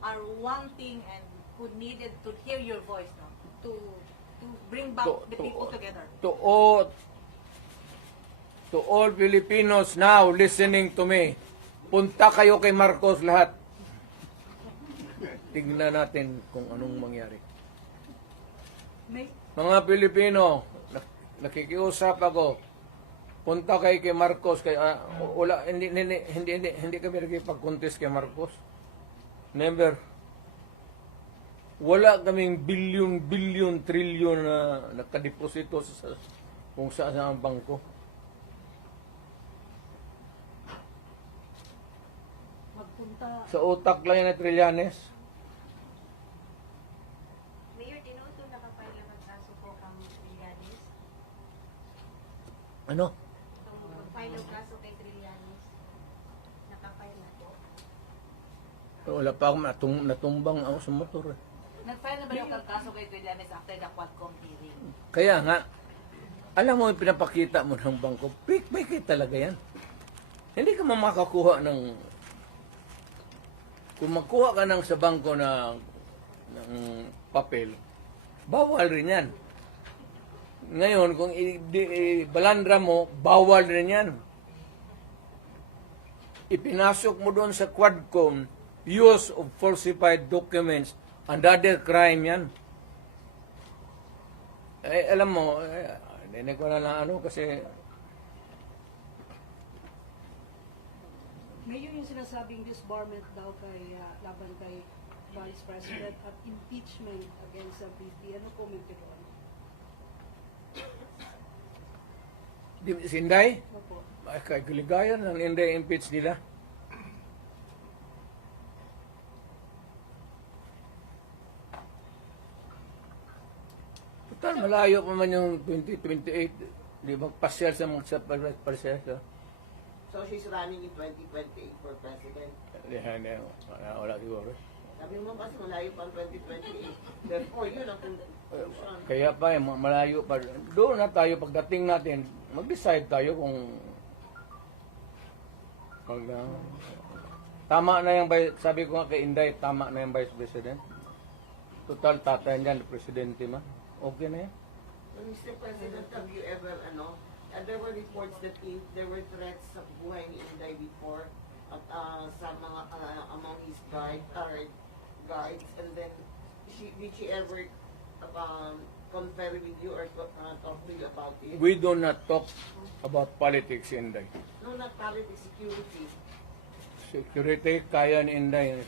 are wanting and who needed to hear your voice, no? To to bring back To- the to- people together. To all, to all Filipinos now listening to me, punta kayo kay Marcos lahat. Tignan natin kung anong mangyari. May, Mga Pilipino, nak- nakikiusap ako. Punta kay kay Marcos kay ah, wala hindi hindi hindi hindi, hindi kami nakipag-contest kay Marcos. Never. Wala kaming billion billion trillion na nakadeposito sa kung saan sa ang bangko. magpunta. Sa utak lang yan na trilyanes. Mayor, tinuto nakapile naman kaso po kang Trillanes. Ano? Itong mag-file ng kaso kay Trillanes. Nakapile na po. Wala pa ako natum, natumbang ako sa motor. eh. Nag-file na ba yung kaso kay Trillanes after the Quadcom hearing? Kaya nga, alam mo, yung pinapakita mo ng bangko, fake talaga yan. Hindi ka mamakakuha ng... Kung magkuha ka ng sa bangko na ng papel, bawal rin yan. Ngayon, kung i-balandra mo, bawal rin yan. Ipinasok mo doon sa Quadcom, use of falsified documents, another crime yan. Eh, alam mo, eh, hindi ko na lang ano kasi Mayor yung sinasabing disbarment daw kay ah, laban kay Vice President at impeachment against sa VP. Ano comment ko doon? di, si Inday, Opo. ay kay kaligayan ang Inday impeach nila. Total, malayo pa man yung 2028. Di ba, pasyal sa mga sa pasyal sa... So she's running in 2028 for president. Hindi, hindi, wala, wala siguro. Sabi mo kasi malayo pa ang 2028. Therefore, yun ang conclusion. Kaya pa, eh, ma- malayo pa. Doon na tayo, pagdating natin, mag-decide tayo kung pag, ah, tama na yung, sabi ko nga kay Inday, tama na yung Vice President. Total, tatay niyan, presidente man. Okay na yan. Mr. President, have you ever, ano, and there were reports that in, there were threats sa buhay ni Inday before at uh, sa mga, uh, among his guard, uh, guards, and then, she, did she ever um, confer with you or uh, talk to you about it? We do not talk about politics, Inday. no, not politics, security. Security, kaya ni Inday.